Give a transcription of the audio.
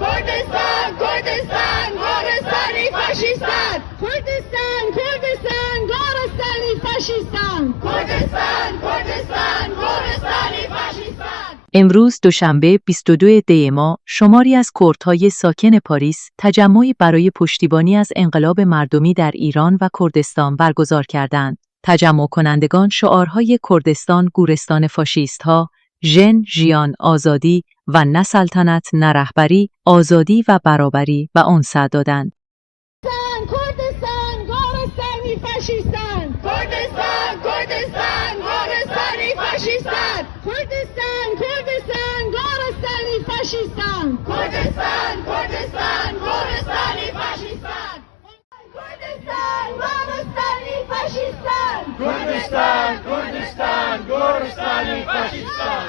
کردستان کردستان گورستانی فاشیستان کردستان کردستان گورستانی فاشیستان کردستان کردستان گورستانی فاشیستان. امروز دوشنبه 22 دی ماه شماری از کردهای ساکن پاریس تجمعی برای پشتیبانی از انقلاب مردمی در ایران و کردستان برگزار کردند. تجمع کنندگان شعارهای کردستان گورستان فاشیست‌ها، ژن ژیان آزادی و نه سلطنت نه رهبری، آزادی و برابری و انصع دادند. کردستان گورستانی فاشیستان کردستان کردستان گورستانی فاشیستان کردستان کردستان گورستانی فاشیستان کردستان کردستان گورستانی فاشیستان کردستان گورستانی فاشیستان کردستان کردستان گورستانی فاشیستان.